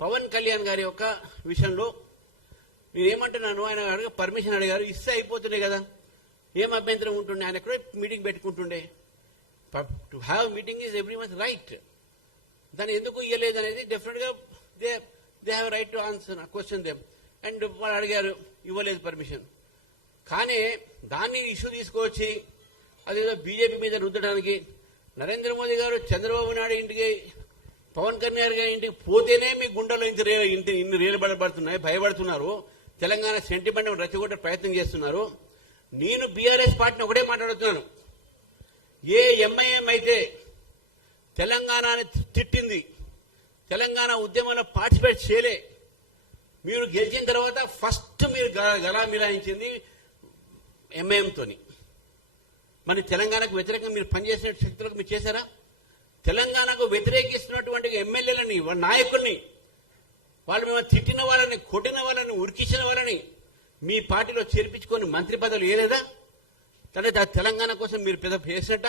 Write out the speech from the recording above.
పవన్ కళ్యాణ్ గారి యొక్క విషయంలో నేనేమంటున్నాను, ఆయన పర్మిషన్ అడిగారు, ఇస్తే అయిపోతున్నాయి కదా, ఏం అభ్యంతరం ఉంటుండే, ఆయన ఎక్కడో మీటింగ్ పెట్టుకుంటుండే. To have meeting is everyone's right. దాన్ని ఎందుకు ఇవ్వలేదు అనేది డెఫినెట్ గా they have right to answer question them. And వాళ్ళు అడిగారు, ఇవ్వలేదు పర్మిషన్. కానీ దాన్ని ఇష్యూ తీసుకొచ్చి అదేదో బీజేపీ మీద రుద్దడానికి నరేంద్ర మోదీ గారు చంద్రబాబు నాయుడు ఇంటికి, పవన్ కళ్యాణ్ గారి ఇంటికి పోతేనే మీ గుండెలో ఇన్ని రేలుబడబడుతున్నాయి, భయపడుతున్నారు, తెలంగాణ సెంటిమెంట్ రెచ్చగొట్టే ప్రయత్నం చేస్తున్నారు. నేను బీఆర్ఎస్ పార్టీని ఒకటే మాట్లాడుతున్నాను, ఏ ఎంఐఎం అయితే తెలంగాణని తిట్టింది, తెలంగాణ ఉద్యమంలో పార్టిసిపేట్ చేయలే, మీరు గెలిచిన తర్వాత ఫస్ట్ మీరు గలా మిలాయించింది ఎంఐఎంతోని. మరి తెలంగాణకు వ్యతిరేకంగా మీరు పనిచేసిన శక్తులకు మీరు చేశారా? తెలంగాణకు వ్యతిరేకిస్తున్నటువంటి ఎమ్మెల్యేలని, నాయకుల్ని, వాళ్ళు మేము తిట్టిన వాళ్ళని, కొట్టిన వాళ్ళని, ఉరికించిన వాళ్ళని మీ పార్టీలో చేర్పించుకొని మంత్రి పదవులు ఏలేదా? తెలంగాణ కోసం మీరు పెద్ద చేసినట్ట?